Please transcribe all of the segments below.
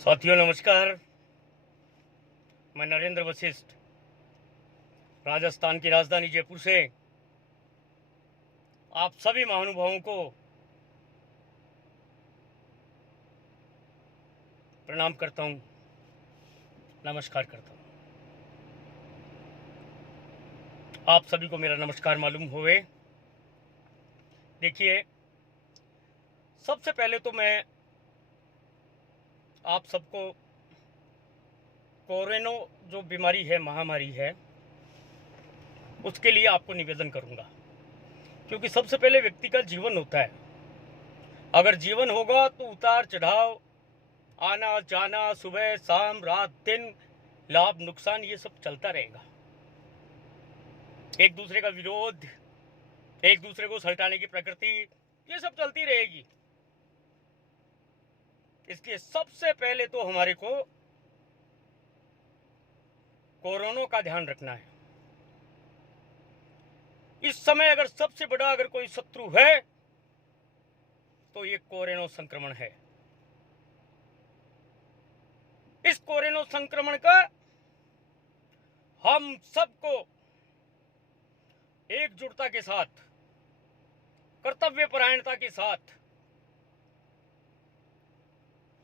साथियों नमस्कार। मैं नरेंद्र वशिष्ठ राजस्थान की राजधानी जयपुर से आप सभी महानुभावों को प्रणाम करता हूं, नमस्कार करता हूं। आप सभी को मेरा नमस्कार मालूम होवे। देखिए, सबसे पहले तो मैं आप सबको कोरोना जो बीमारी है, महामारी है, उसके लिए आपको निवेदन करूंगा, क्योंकि सबसे पहले व्यक्ति का जीवन होता है। अगर जीवन होगा तो उतार चढ़ाव, आना जाना, सुबह शाम रात दिन, लाभ नुकसान, ये सब चलता रहेगा। एक दूसरे का विरोध, एक दूसरे को सलटाने की प्रकृति, ये सब चलती रहेगी। इसलिए सबसे पहले तो हमारे को कोरोना का ध्यान रखना है। इस समय अगर सबसे बड़ा अगर कोई शत्रु है तो ये कोरोना संक्रमण है। इस कोरोना संक्रमण का हम सबको एकजुटता के साथ, कर्तव्य परायणता के साथ,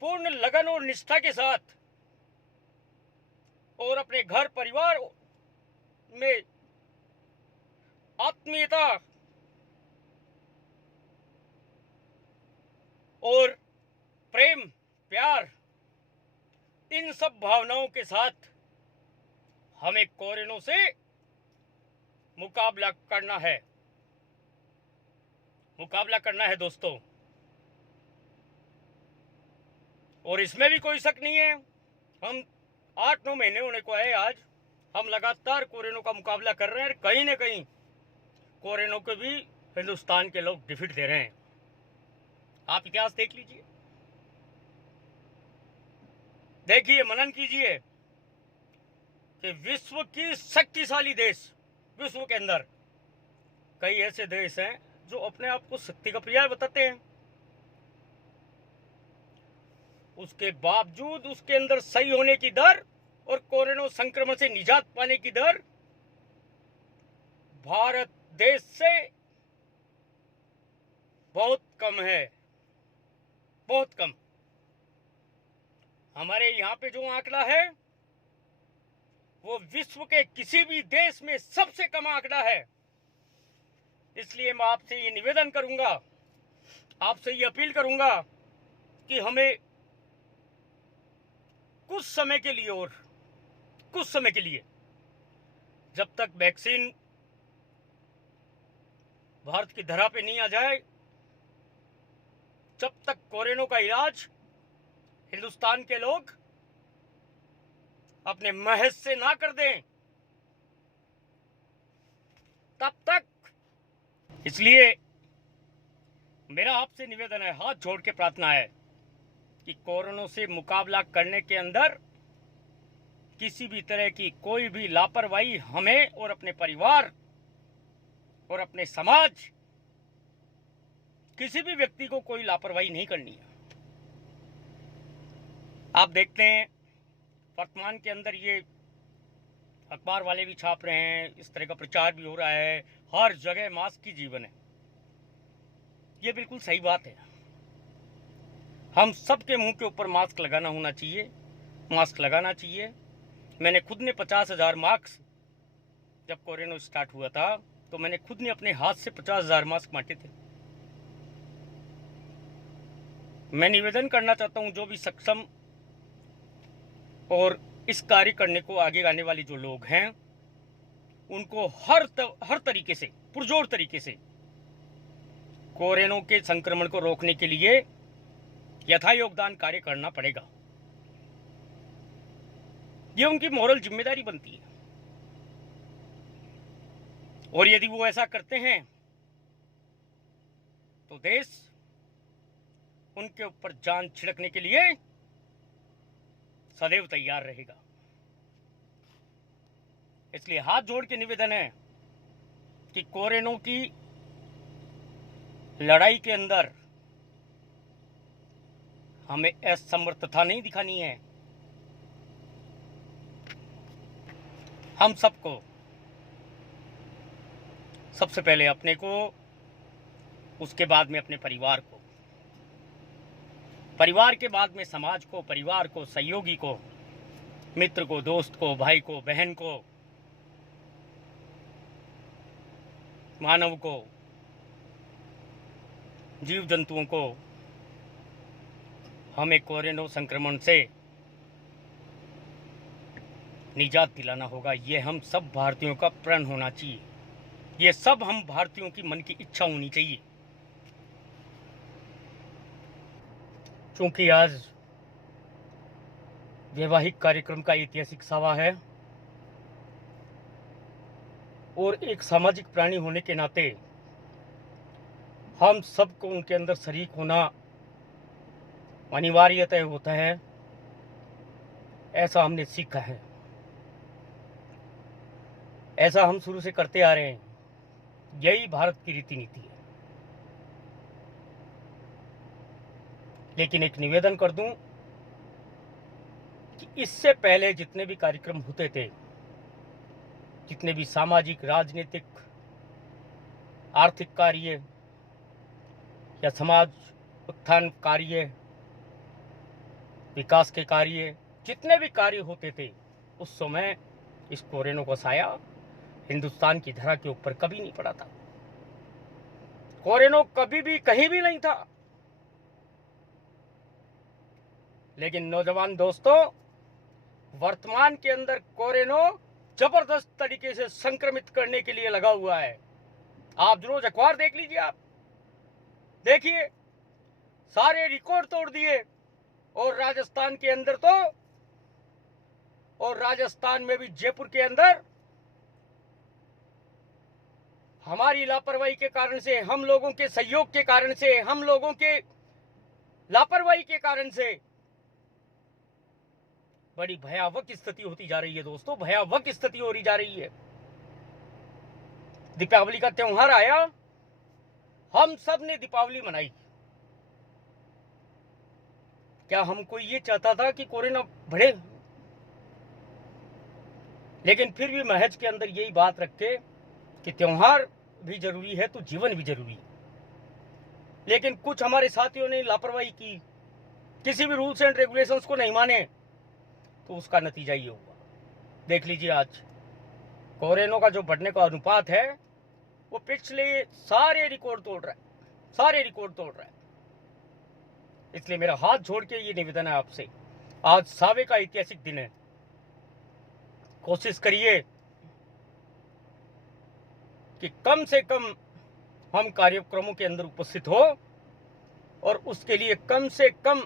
पूर्ण लगन और निष्ठा के साथ और अपने घर परिवार में आत्मीयता और प्रेम प्यार, इन सब भावनाओं के साथ हमें कोरोना से मुकाबला करना है दोस्तों। और इसमें भी कोई शक नहीं है, हम 8-9 महीने होने को है आज, हम लगातार कोरोना का मुकाबला कर रहे हैं। कहीं न कहीं कोरोना को भी हिंदुस्तान के लोग डिफीट दे रहे हैं। आप इतिहास देख लीजिए, देखिए, मनन कीजिए कि विश्व की शक्तिशाली देश, विश्व के अंदर कई ऐसे देश हैं जो अपने आप को शक्ति का पर्याय बताते हैं। उसके बावजूद उसके अंदर सही होने की दर और कोरोना संक्रमण से निजात पाने की दर भारत देश से बहुत कम है, बहुत कम। हमारे यहाँ पे जो आंकड़ा है वो विश्व के किसी भी देश में सबसे कम आंकड़ा है। इसलिए मैं आपसे ये निवेदन करूंगा, आपसे ये अपील करूंगा कि हमें कुछ समय के लिए जब तक वैक्सीन भारत की धरा पे नहीं आ जाए, जब तक कोरोना का इलाज हिंदुस्तान के लोग अपने महज से ना कर दें, तब तक। इसलिए मेरा आपसे निवेदन है, हाथ जोड़ के प्रार्थना है कि कोरोना से मुकाबला करने के अंदर किसी भी तरह की कोई भी लापरवाही हमें और अपने परिवार और अपने समाज, किसी भी व्यक्ति को कोई लापरवाही नहीं करनी है। आप देखते हैं वर्तमान के अंदर ये अखबार वाले भी छाप रहे हैं, इस तरह का प्रचार भी हो रहा है, हर जगह मास्क की जीवन है। ये बिल्कुल सही बात है। हम सबके मुंह के ऊपर मास्क लगाना चाहिए। मैंने खुद ने 50,000 मास्क, जब कोरोना स्टार्ट हुआ था तो मैंने खुद ने अपने हाथ से 50,000 मास्क बांटे थे। मैं निवेदन करना चाहता हूं, जो भी सक्षम और इस कार्य करने को आगे आने वाले जो लोग हैं, उनको हर तरीके से, पुरजोर तरीके से कोरोना के संक्रमण को रोकने के लिए यथा योगदान कार्य करना पड़ेगा। ये उनकी मोरल जिम्मेदारी बनती है। और यदि वो ऐसा करते हैं तो देश उनके ऊपर जान छिड़कने के लिए सदैव तैयार रहेगा। इसलिए हाथ जोड़ के निवेदन है कि कोरोना की लड़ाई के अंदर हमें असमर्थता नहीं दिखानी है। हम सबको सबसे पहले अपने को, उसके बाद में अपने परिवार को, परिवार के बाद में समाज को, परिवार को, सहयोगी को, मित्र को, दोस्त को, भाई को, बहन को, मानव को, जीव जंतुओं को हमें कोरोना संक्रमण से निजात दिलाना होगा। ये हम सब भारतीयों का प्रण होना चाहिए। ये सब हम भारतीयों की मन की इच्छा होनी चाहिए। क्योंकि आज वैवाहिक कार्यक्रम का ऐतिहासिक सवा है और एक सामाजिक प्राणी होने के नाते हम सबको उनके अंदर शरीक होना अनिवार्यतः होता है। ऐसा हमने सीखा है, ऐसा हम शुरू से करते आ रहे हैं। यही भारत की रीति नीति है। लेकिन एक निवेदन कर दूं कि इससे पहले जितने भी कार्यक्रम होते थे, जितने भी सामाजिक, राजनीतिक, आर्थिक कार्य या समाज उत्थान कार्य, विकास के कार्य, जितने भी कार्य होते थे, उस समय इस कोरोना का साया हिंदुस्तान की धरा के ऊपर कभी नहीं पड़ा था। कोरोना कभी भी कहीं भी नहीं था। लेकिन नौजवान दोस्तों, वर्तमान के अंदर कोरोना जबरदस्त तरीके से संक्रमित करने के लिए लगा हुआ है। आप रोज अखबार देख लीजिए, आप देखिए, सारे रिकॉर्ड तोड़ दिए। और राजस्थान के अंदर तो, और राजस्थान में भी जयपुर के अंदर हमारी लापरवाही के कारण से, हम लोगों के सहयोग के कारण से, हम लोगों के लापरवाही के कारण से बड़ी भयावह स्थिति होती जा रही है दोस्तों, भयावह स्थिति हो रही जा रही है। दीपावली का त्योहार आया, हम सब ने दीपावली मनाई। क्या हमको ये चाहता था कि कोरोना बढ़े? लेकिन फिर भी महज के अंदर यही बात रखे कि त्योहार भी जरूरी है तो जीवन भी जरूरी है। लेकिन कुछ हमारे साथियों ने लापरवाही की, किसी भी रूल्स एंड रेगुलेशंस को नहीं माने, तो उसका नतीजा ये हुआ। देख लीजिए, आज कोरोना का जो बढ़ने का अनुपात है वो पिछले सारे रिकॉर्ड तोड़ रहा है, सारे रिकॉर्ड तोड़ रहा है। इसलिए मेरा हाथ जोड़ के ये निवेदन है आपसे, आज सावे का ऐतिहासिक दिन है। कोशिश करिए कि कम से कम हम कार्यक्रमों के अंदर उपस्थित हो, और उसके लिए कम से कम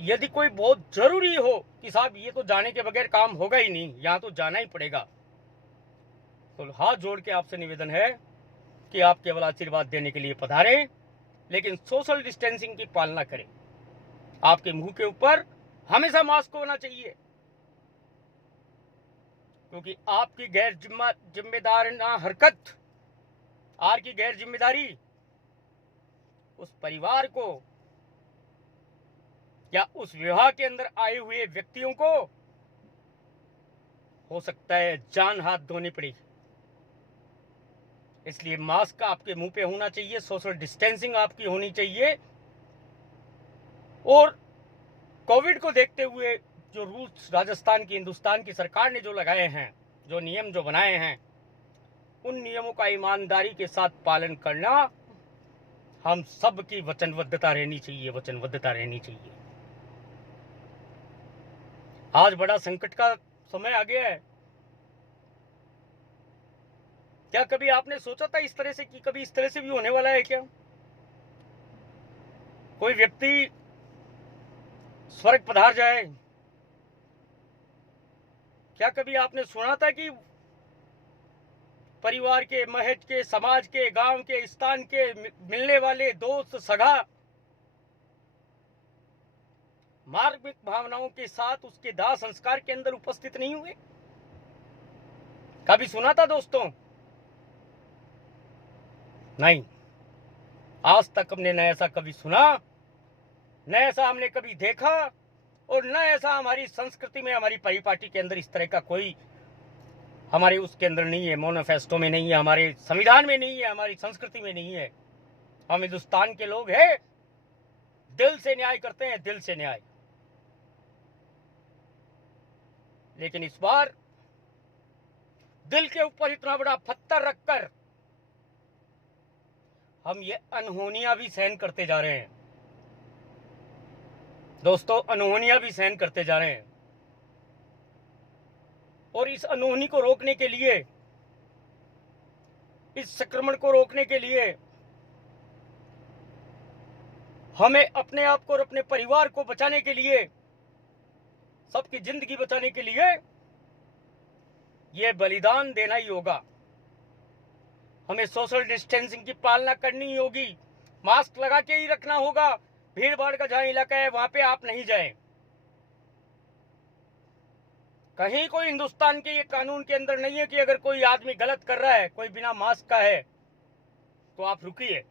यदि कोई बहुत जरूरी हो कि साहब ये तो जाने के बगैर काम होगा ही नहीं, यहां तो जाना ही पड़ेगा, तो हाथ जोड़ के आपसे निवेदन है कि आप केवल आशीर्वाद देने के लिए पधारें, लेकिन सोशल डिस्टेंसिंग की पालना करें। आपके मुंह के ऊपर हमेशा मास्क होना चाहिए, क्योंकि आपकी गैर जिम्मेदाराना हरकत, आपकी गैर जिम्मेदारी उस परिवार को या उस विवाह के अंदर आए हुए व्यक्तियों को हो सकता है जान हाथ धोनी पड़े। इसलिए मास्क आपके मुंह पे होना चाहिए, सोशल डिस्टेंसिंग आपकी होनी चाहिए, और कोविड को देखते हुए जो रूल्स राजस्थान की, हिंदुस्तान की सरकार ने जो लगाए हैं, जो नियम जो बनाए हैं, उन नियमों का ईमानदारी के साथ पालन करना हम सब की वचनबद्धता रहनी चाहिए, वचनबद्धता रहनी चाहिए। आज बड़ा संकट का समय आ गया है। क्या कभी आपने सोचा था इस तरह से कि कभी इस तरह से भी होने वाला है क्या? कोई व्यक्ति स्वर्ग पधार जाए? क्या कभी आपने सुना था कि परिवार के, महज के, समाज के, गांव के, स्थान के मिलने वाले दोस्त, सगा मार्मिक भावनाओं के साथ उसके दाह संस्कार के अंदर उपस्थित नहीं हुए? कभी सुना था दोस्तों? नहीं। आज तक हमने न ऐसा कभी सुना, न ऐसा हमने कभी देखा, और न ऐसा हमारी संस्कृति में, हमारी परिपाटी के अंदर इस तरह का कोई हमारे उसके अंदर नहीं है, मैनिफेस्टो में नहीं है, हमारे संविधान में नहीं है, हमारी संस्कृति में नहीं है। हम हिंदुस्तान के लोग हैं, दिल से न्याय करते हैं, दिल से न्याय। लेकिन इस बार दिल के ऊपर इतना बड़ा पत्थर रखकर हम ये अनहोनियां भी सहन करते जा रहे हैं। दोस्तों, अनहोनियां भी सहन करते जा रहे हैं, और इस अनहोनी को रोकने के लिए, इस संक्रमण को रोकने के लिए हमें अपने आप को और अपने परिवार को बचाने के लिए, सबकी जिंदगी बचाने के लिए यह बलिदान देना ही होगा। हमें सोशल डिस्टेंसिंग की पालना करनी होगी, मास्क लगा के ही रखना होगा। भीड़ भाड़ का जहां इलाका है वहां पे आप नहीं जाएं। कहीं कोई हिंदुस्तान के ये कानून के अंदर नहीं है कि अगर कोई आदमी गलत कर रहा है, कोई बिना मास्क का है, तो आप रुकिए,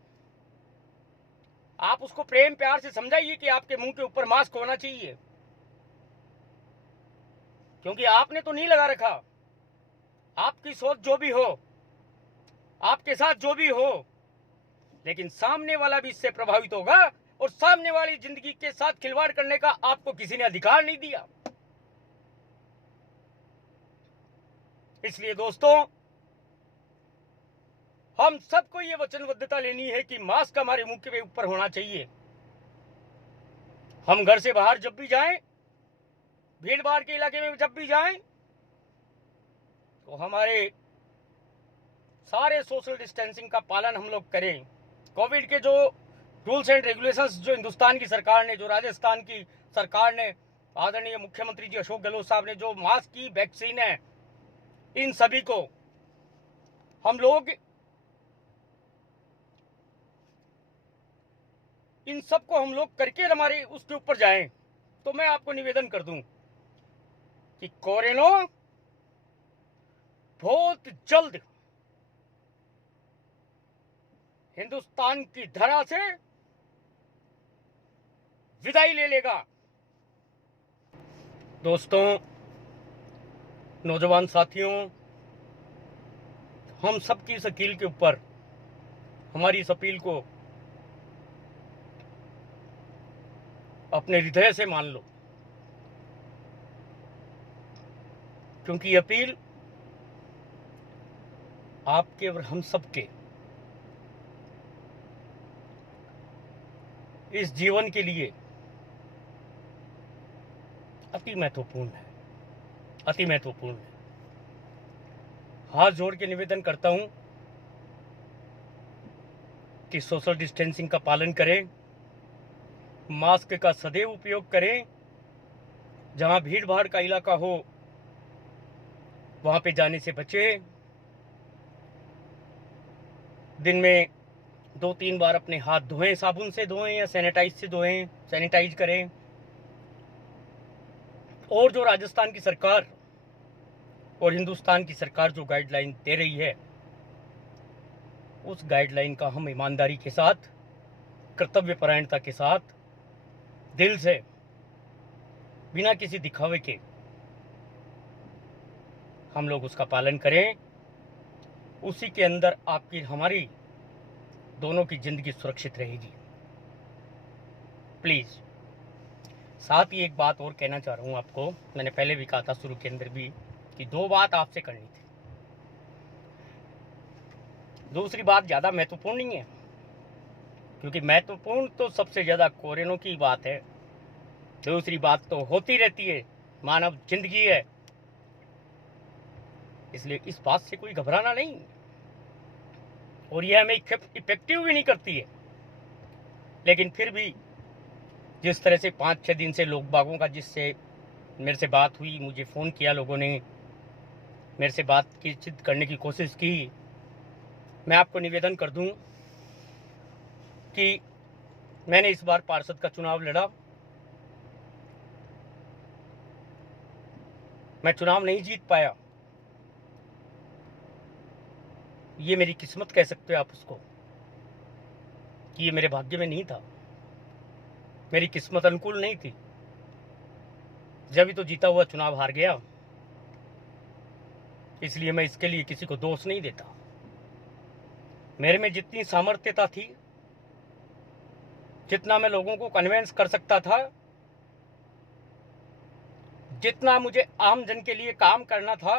आप उसको प्रेम प्यार से समझाइए कि आपके मुंह के ऊपर मास्क होना चाहिए, क्योंकि आपने तो नहीं लगा रखा। आपकी सोच जो भी हो, आपके साथ जो भी हो, लेकिन सामने वाला भी इससे प्रभावित होगा, और सामने वाली जिंदगी के साथ खिलवाड़ करने का आपको किसी ने अधिकार नहीं दिया। इसलिए दोस्तों, हम सबको ये वचनबद्धता लेनी है कि मास्क हमारे मुंह के ऊपर होना चाहिए। हम घर से बाहर जब भी जाएं, भीड़ भाड़ के इलाके में जब भी जाएं, तो हमारे सारे सोशल डिस्टेंसिंग का पालन हम लोग करें। कोविड के जो रूल्स एंड रेगुलेशंस जो हिंदुस्तान की सरकार ने, जो राजस्थान की सरकार ने, आदरणीय मुख्यमंत्री जी अशोक गहलोत साहब ने जो मास्क की वैक्सीन है, इन सभी को हम लोग, इन सबको हम लोग करके हमारे उसके ऊपर जाएं। तो मैं आपको निवेदन कर दूं कि कोरोना बहुत जल्द हिंदुस्तान की धरा से विदाई ले लेगा। दोस्तों, नौजवान साथियों, हम सबकी इस अपील के ऊपर, हमारी इस अपील को अपने हृदय से मान लो, क्योंकि ये अपील आपके और हम सबके इस जीवन के लिए अति महत्वपूर्ण है, अति महत्वपूर्ण है। हाथ जोड़ के निवेदन करता हूं कि सोशल डिस्टेंसिंग का पालन करें, मास्क का सदैव उपयोग करें, जहां भीड़ भाड़ का इलाका हो वहां पे जाने से बचें। दिन में 2-3 बार अपने हाथ धोएं, साबुन से धोएं या सैनिटाइज से धोएं, सैनिटाइज करें। और जो राजस्थान की सरकार और हिंदुस्तान की सरकार जो गाइडलाइन दे रही है, उस गाइडलाइन का हम ईमानदारी के साथ, कर्तव्य परायणता के साथ, दिल से, बिना किसी दिखावे के हम लोग उसका पालन करें। उसी के अंदर आपकी, हमारी दोनों की जिंदगी सुरक्षित रहेगी। प्लीज। साथ ही एक बात और कहना चाह रहा हूं आपको, मैंने पहले भी कहा था शुरू के अंदर भी, कि 2 बात आपसे करनी थी। दूसरी बात ज्यादा महत्वपूर्ण नहीं है, क्योंकि महत्वपूर्ण तो सबसे ज्यादा कोरोना की बात है। दूसरी बात तो होती रहती है, मानव जिंदगी है, इसलिए इस बात से कोई घबराना नहीं, और यह हमें इफेक्टिव भी नहीं करती है। लेकिन फिर भी जिस तरह से 5-6 दिन से लोग बागों का, जिससे मेरे से बात हुई, मुझे फ़ोन किया, लोगों ने मेरे से बातचीत करने की कोशिश की, मैं आपको निवेदन कर दूं कि मैंने इस बार पार्षद का चुनाव लड़ा। मैं चुनाव नहीं जीत पाया, ये मेरी किस्मत कह सकते हो आप उसको, कि ये मेरे भाग्य में नहीं था, मेरी किस्मत अनुकूल नहीं थी, जब भी तो जीता हुआ चुनाव हार गया। इसलिए मैं इसके लिए किसी को दोष नहीं देता। मेरे में जितनी सामर्थ्यता थी, जितना मैं लोगों को कन्विंस कर सकता था, जितना मुझे आम जन के लिए काम करना था,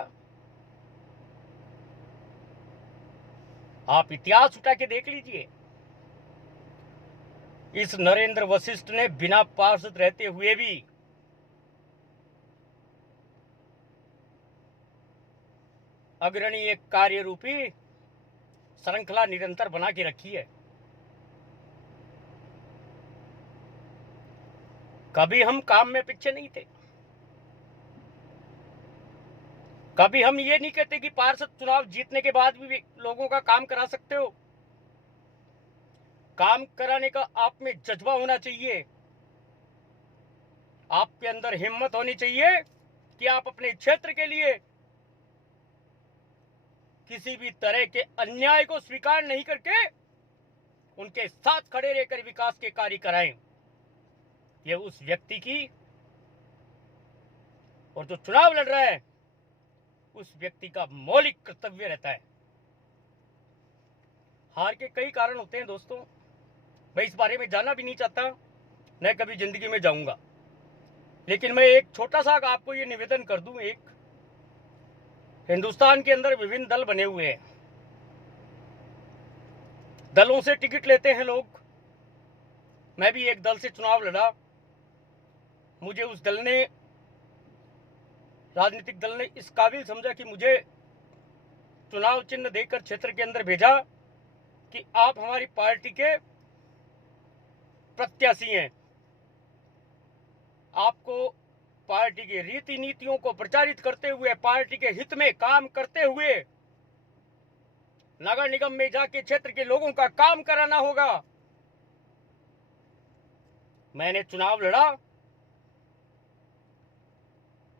आप इतिहास उठा के देख लीजिए। इस नरेंद्र वशिष्ठ ने बिना पार्षद रहते हुए भी अग्रणी एक कार्य रूपी श्रृंखला निरंतर बना के रखी है। कभी हम काम में पीछे नहीं थे, कभी हम ये नहीं कहते कि पार्षद चुनाव जीतने के बाद भी लोगों का काम करा सकते हो। काम कराने का आप में जज्बा होना चाहिए, आपके अंदर हिम्मत होनी चाहिए कि आप अपने क्षेत्र के लिए किसी भी तरह के अन्याय को स्वीकार नहीं करके उनके साथ खड़े रहकर विकास के कार्य कराएं। यह उस व्यक्ति की और जो चुनाव लड़ रहा है उस व्यक्ति का मौलिक कर्तव्य रहता है। हार के कई कारण होते हैं दोस्तों, मैं इस बारे में जानना भी नहीं चाहता, न कभी जिंदगी में जाऊंगा। लेकिन मैं एक छोटा सा आपको ये निवेदन कर दूं। एक हिंदुस्तान के अंदर विभिन्न दल बने हुए हैं, दलों से टिकट लेते हैं लोग। मैं भी एक दल से चुनाव लड़ा, मुझे उस दल ने, राजनीतिक दल ने इस काबिल समझा कि मुझे चुनाव चिन्ह देकर क्षेत्र के अंदर भेजा कि आप हमारी पार्टी के प्रत्याशी हैं, आपको पार्टी की रीति नीतियों को प्रचारित करते हुए, पार्टी के हित में काम करते हुए नगर निगम में जाके क्षेत्र के लोगों का काम कराना होगा। मैंने चुनाव लड़ा,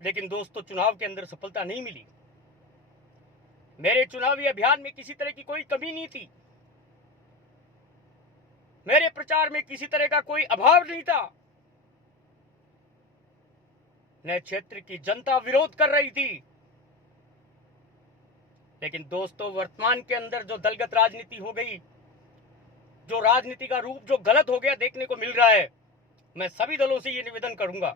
लेकिन दोस्तों चुनाव के अंदर सफलता नहीं मिली। मेरे चुनावी अभियान में किसी तरह की कोई कमी नहीं थी, मेरे प्रचार में किसी तरह का कोई अभाव नहीं था। न क्षेत्र की जनता विरोध कर रही थी। लेकिन दोस्तों वर्तमान के अंदर जो दलगत राजनीति हो गई, जो राजनीति का रूप जो गलत हो गया देखने को मिल रहा है, मैं सभी दलों से ये निवेदन करूंगा।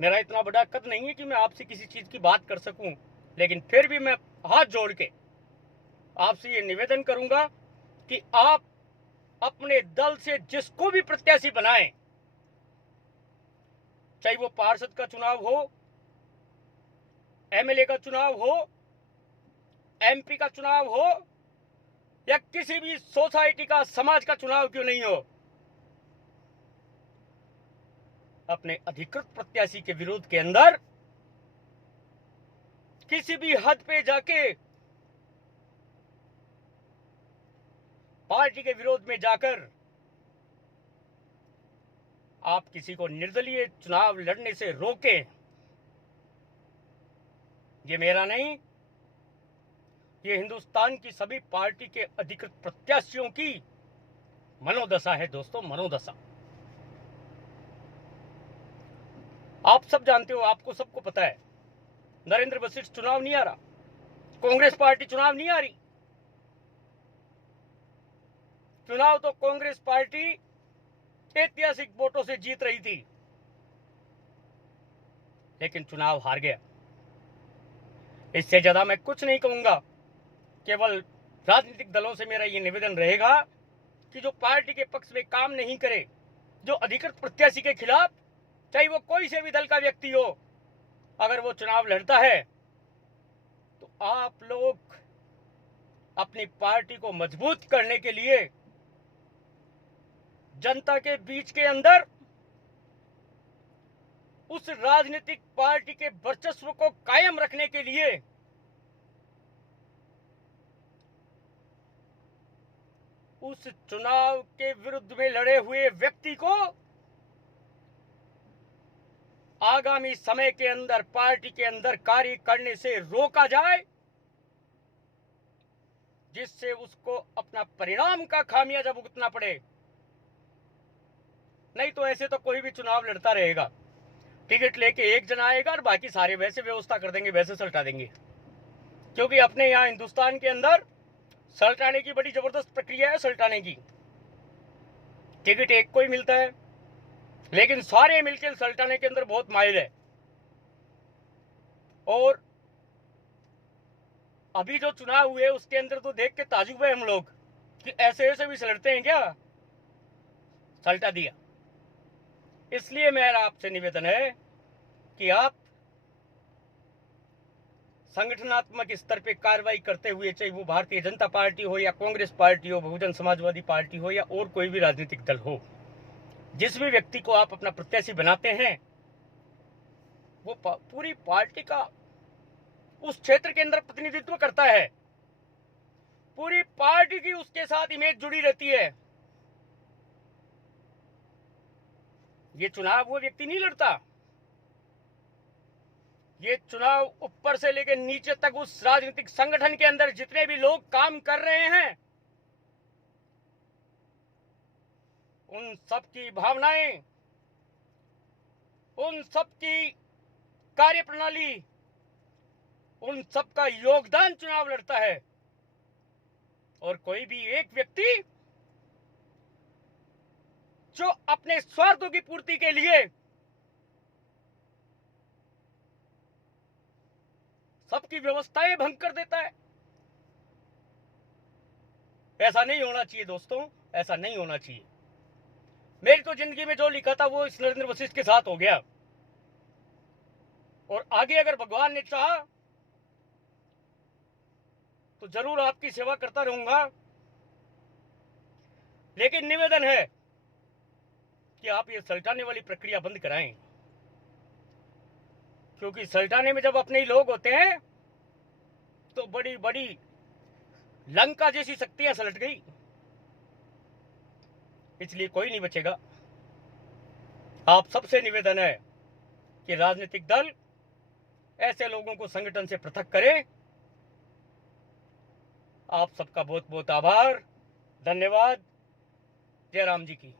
मेरा इतना बड़ा कद नहीं है कि मैं आपसे किसी चीज की बात कर सकूं, लेकिन फिर भी मैं हाथ जोड़ के आपसे ये निवेदन करूंगा कि आप अपने दल से जिसको भी प्रत्याशी बनाएं, चाहे वो पार्षद का चुनाव हो, एमएलए का चुनाव हो, एमपी का चुनाव हो, या किसी भी सोसाइटी का, समाज का चुनाव क्यों नहीं हो, अपने अधिकृत प्रत्याशी के विरोध के अंदर किसी भी हद पे जाके, पार्टी के विरोध में जाकर आप किसी को निर्दलीय चुनाव लड़ने से रोकें। ये मेरा नहीं, ये हिंदुस्तान की सभी पार्टी के अधिकृत प्रत्याशियों की मनोदशा है दोस्तों, मनोदशा। आप सब जानते हो, आपको सबको पता है, नरेंद्र वशिष्ठ चुनाव नहीं आ रहा, कांग्रेस पार्टी चुनाव नहीं आ रही। चुनाव तो कांग्रेस पार्टी ऐतिहासिक वोटों से जीत रही थी, लेकिन चुनाव हार गया। इससे ज्यादा मैं कुछ नहीं कहूंगा। केवल राजनीतिक दलों से मेरा ये निवेदन रहेगा कि जो पार्टी के पक्ष में काम नहीं करे, जो अधिकृत प्रत्याशी के खिलाफ, चाहे वो कोई से भी दल का व्यक्ति हो, अगर वो चुनाव लड़ता है तो आप लोग अपनी पार्टी को मजबूत करने के लिए जनता के बीच के अंदर उस राजनीतिक पार्टी के वर्चस्व को कायम रखने के लिए उस चुनाव के विरुद्ध में लड़े हुए व्यक्ति को आगामी समय के अंदर पार्टी के अंदर कार्य करने से रोका जाए, जिससे उसको अपना परिणाम का खामियाजा भुगतना पड़े। नहीं तो ऐसे तो कोई भी चुनाव लड़ता रहेगा, टिकट लेके एक जना आएगा और बाकी सारे वैसे व्यवस्था कर देंगे, वैसे सलटा देंगे। क्योंकि अपने यहाँ हिंदुस्तान के अंदर सलटाने की बड़ी जबरदस्त प्रक्रिया है। सलटाने की टिकट एक को ही मिलता है, लेकिन सारे मिलकर सलटाने के अंदर बहुत माहिर है। और अभी जो चुनाव हुए उसके अंदर तो देख के ताजुब है हम लोग कि ऐसे ऐसे भी सलटते हैं क्या, सलटा दिया। इसलिए मेरा आपसे निवेदन है कि आप संगठनात्मक स्तर पे कार्रवाई करते हुए, चाहे वो भारतीय जनता पार्टी हो या कांग्रेस पार्टी हो, बहुजन समाजवादी पार्टी हो या और कोई भी राजनीतिक दल हो, जिस भी व्यक्ति को आप अपना प्रत्याशी बनाते हैं वो पूरी पार्टी का उस क्षेत्र के अंदर प्रतिनिधित्व करता है। पूरी पार्टी की उसके साथ इमेज जुड़ी रहती है। ये चुनाव वो व्यक्ति नहीं लड़ता, ये चुनाव ऊपर से लेकर नीचे तक उस राजनीतिक संगठन के अंदर जितने भी लोग काम कर रहे हैं उन सब की भावनाएं, उन सब की कार्यप्रणाली, उन सब का योगदान चुनाव लड़ता है। और कोई भी एक व्यक्ति जो अपने स्वार्थों की पूर्ति के लिए सबकी व्यवस्थाएं भंग कर देता है, ऐसा नहीं होना चाहिए दोस्तों, ऐसा नहीं होना चाहिए। मेरी तो जिंदगी में जो लिखा था वो इस नरेंद्र वशिष्ठ के साथ हो गया, और आगे अगर भगवान ने चाहा तो जरूर आपकी सेवा करता रहूंगा। लेकिन निवेदन है कि आप ये सलटाने वाली प्रक्रिया बंद कराएं, क्योंकि सलटाने में जब अपने ही लोग होते हैं तो बड़ी बड़ी लंका जैसी शक्तियां सलट गई, इसलिए कोई नहीं बचेगा। आप सबसे निवेदन है कि राजनीतिक दल ऐसे लोगों को संगठन से पृथक करे। आप सबका बहुत बहुत आभार, धन्यवाद। जय राम जी की।